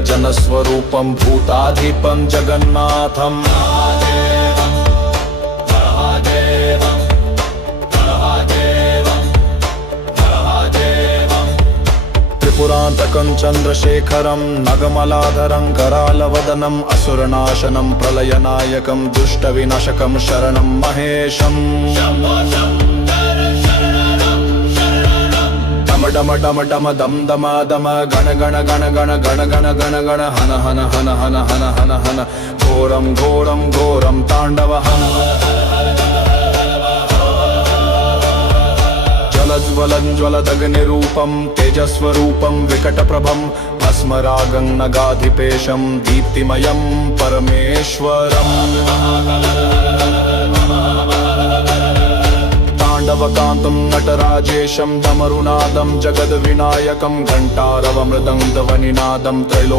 जनस्वरूपं भूताधिपं जगन्नाथं त्रिपुरान्तकं चन्द्रशेखरं नगमलाधरं करालवदनं असुरनाशनं प्रलयनायकं दुष्टविनाशकं शरणं महेशम् डम डम डम दम दम दम गण गण गण गण गण गण गण गण हन हन हन हन हन हन हन घोरं घोरं घोरं ताण्डव हन ज्वलज्वलं ज्वलदग्निरूपं तेजस्वरूपं विकटप्रभं भस्मरागं नगाधिपेशं दीप्तिमयं परमेश्वरम् ताण्डवकान्तं नटराजेशं डमरुनादं जगद्विनायकं घण्टारवमृदङ्गध्वनिनादं त्रैलोक्यनाथं